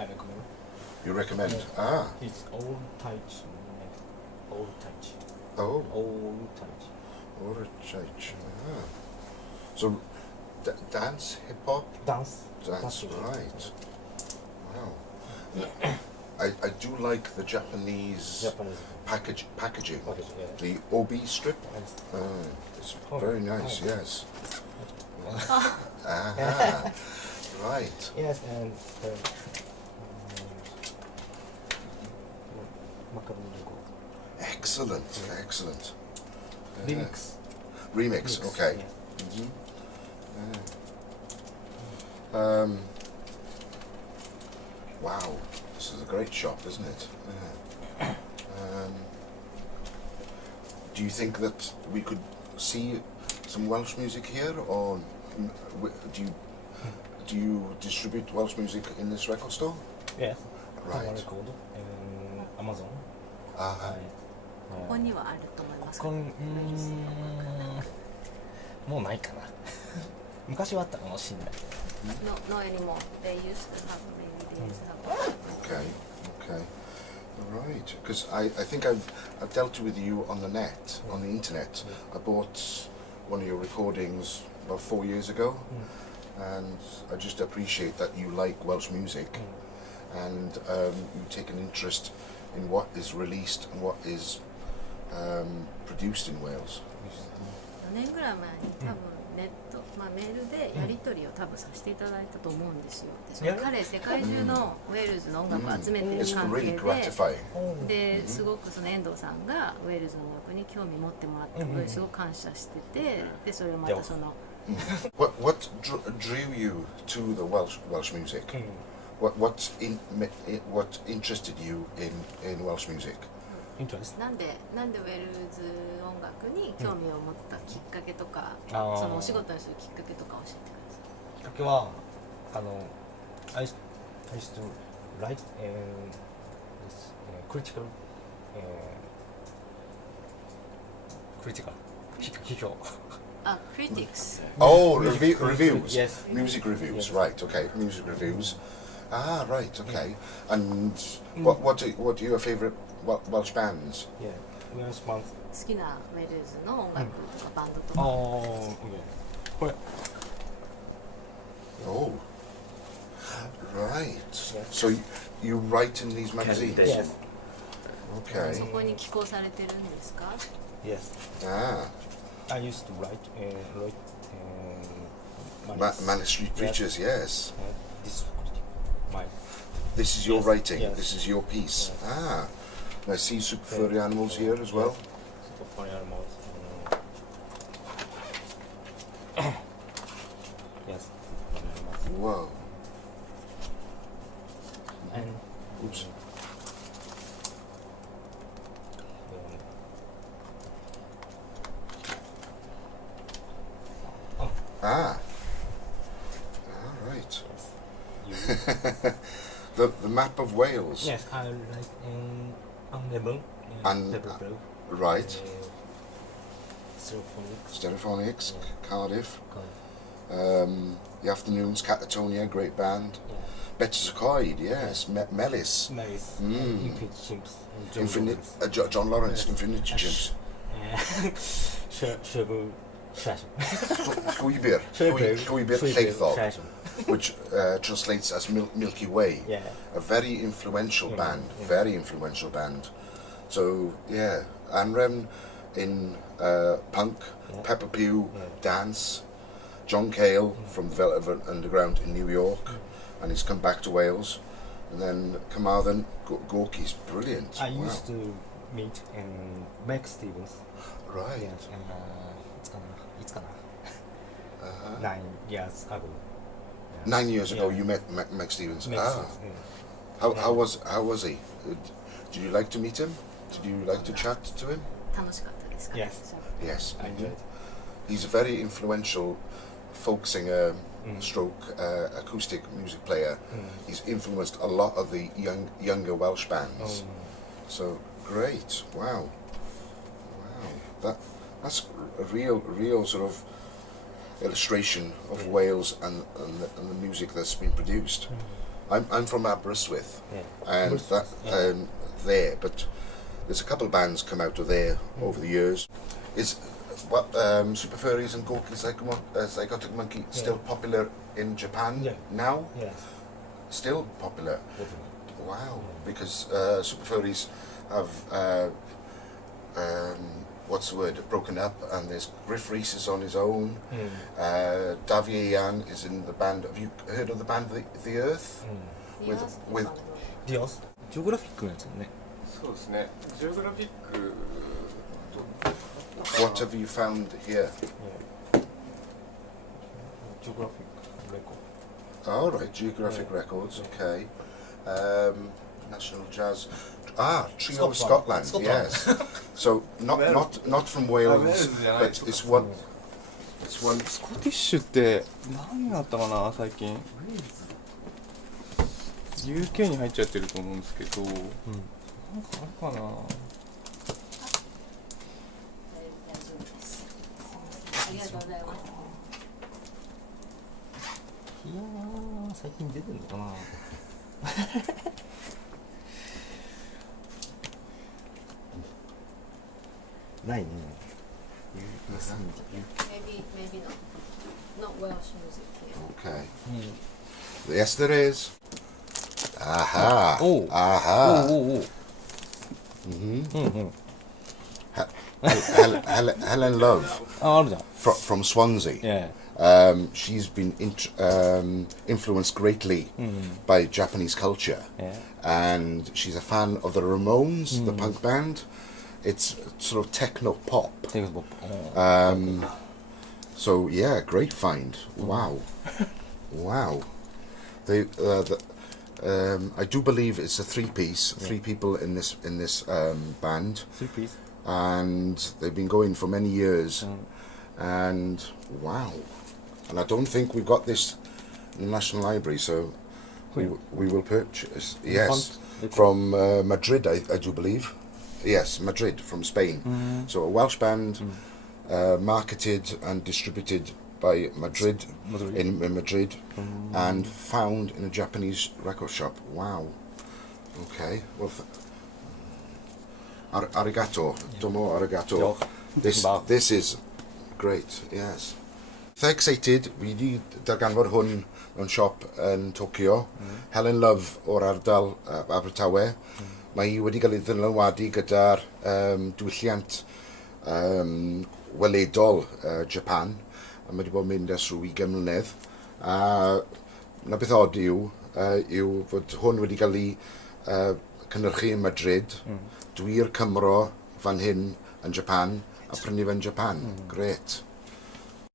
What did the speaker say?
I recommend. You recommend? Ah. It's old touch. Old touch. Oh. Old touch. Old touch. Ah. So, dance, hip hop? Dance. That's right. Wow. I do like the Japanese packaging. Yeah. The obi strip. Yes. It's very nice, yes. Right. Yes, and macaroni gold. Excellent, excellent. Remix. Okay. Yeah. Wow, this is a great shop, isn't it? Yeah. Do you think that we could see some Welsh music here, or do you distribute Welsh music in this record store? Yes. Right. Record and Amazon. ここにはあると思いますか？もうないかな。昔はあったかもしれない。No anymore. They used to have, maybe they used to have. Okay. All right. Because I think I've dealt with you on the net, on the internet. I bought one of your recordings about 4 years ago, and I just appreciate that you like Welsh music, and you take an interest in what is released and what is produced in Wales. 4年ぐらい前に多分ネット、メールでやり取りを多分させていただいたと思うんですよ。でその彼世界中のウェールズの音楽を集めている関係で、ですごくその遠藤さんがウェールズの音楽に興味持ってもらったことですごく感謝してて、でそれをまたその。What drew you to the Welsh music? What interested you in Welsh music? なんでウェールズ音楽に興味を持ったきっかけとか、そのお仕事にするきっかけとか教えてください。きっかけはI used to write this critical 批評。critics. Oh, reviews. Yes. Music reviews. Yes. Right. Okay. Music reviews. Ah, right. Okay. And what are your favourite Welsh bands? Yeah. Welsh bands. 好きなウェールズの音楽とかバンドとか。これ。Oh. Right. So you write in these magazines? Yes. Okay. そこに寄稿されてるんですか？ Yes. Ah. I used to write Manuscript preachers, yes. This is your writing. Yes. This is your piece. Yes. Ah. I see Super Furry Animals here as well. Super Furry Animals. Yes. Whoa. And oops. Ah. All right. Yes. The map of Wales. Yes, I like Unlevel And Blue. right. Stereophonics. Stereophonics, Cardiff. The Afternoons, Catatonia, great band. Yeah. Betws Coed, yes. Mellis. Maris. Mm. Infinite Chimps. John Lawrence, Yes. Infinite Chimps. Sherwood Fashion. Llwybr Lleithog, which translates as Milky Way. Yeah. A very influential band, Yeah. very influential band. So, yeah, Anrem in punk, Yeah. Pepper Pew, Yeah. dance, John Cale from Velvet Underground in New York, and he's come back to Wales. And then Carmarthen, Gorky's brilliant. I used to meet Meg Stevens. Right. Yes, and it's gonna 9 years ago. Yeah. 9 years ago, Yeah. you met Meg Stevens. Meg Ah, Stevens, yeah. how was he? Did you like to meet him? Did you like to chat to him? 楽しかったですか？ Yes. Yes. I enjoyed. He's a very influential folk singer, stroke acoustic music player. He's influenced a lot of the younger Welsh bands. So great! Wow. That's a real sort of illustration of Wales and the music that's been produced. I'm from Aberystwyth, Yeah. and that there, but there's a couple of bands come out of there over the years. Is Super Furries and Gorky Zygotic Monkey still popular in Japan now? Yes. Still popular? Definitely. Wow, because Super Furries have, what's the word, broken up, and there's Griffiths is on his own. Davie Ian is in the band. Have you heard of the band The Earth? With Dios? ジオグラフィックのやつよね。そうですね。ジオグラフィック What have you found here? Geographic record. All right, Geographic Records, okay. National Jazz. Trio Scotland, yes. So not from Wales, but it's one. It's one. スコティッシュって何だったかな最近 UK に入っちゃってると思うんですけど、なんかあるかな。ありがとうございます。いやー、最近出てんのかな。ないね。Maybe not Welsh music here. Okay. Yes, there is. Aha. Oh. Aha. Oh. Helen Love あるじゃん。 from Swansea. Yeah. She's been influenced greatly by Japanese culture, and she's a fan of the Ramones, the punk band. It's sort of techno pop. So yeah, great find. Wow, wow. I do believe it's a three-piece. Three people in this band. Three-piece. And they've been going for many years. And wow. And I don't think we've got this in the National Library, so we will purchase. Yes, from Madrid, I do believe. Yes, Madrid, from Spain. So a Welsh band, marketed and distributed by Madrid. In Madrid, and found in a Japanese record shop. Wow. Okay. Well, arigato. Domo arigato. This is great. Yes. Very excited. We wedi darganfod hwn mewn siop yn Tokyo. Helen Love o'r ardal Abertawe. Mae hi wedi cael ei ddylywadu gyda'r diwylliant weledol Japan. A mae wedi bod yn mynd ers rhyw 20 mlynedd. A na beth od yw fod hwn wedi cael ei cynhyrchu yn Madrid. Dwi'r Cymro fan hyn yn Japan a prynu fe'n Japan. Gret.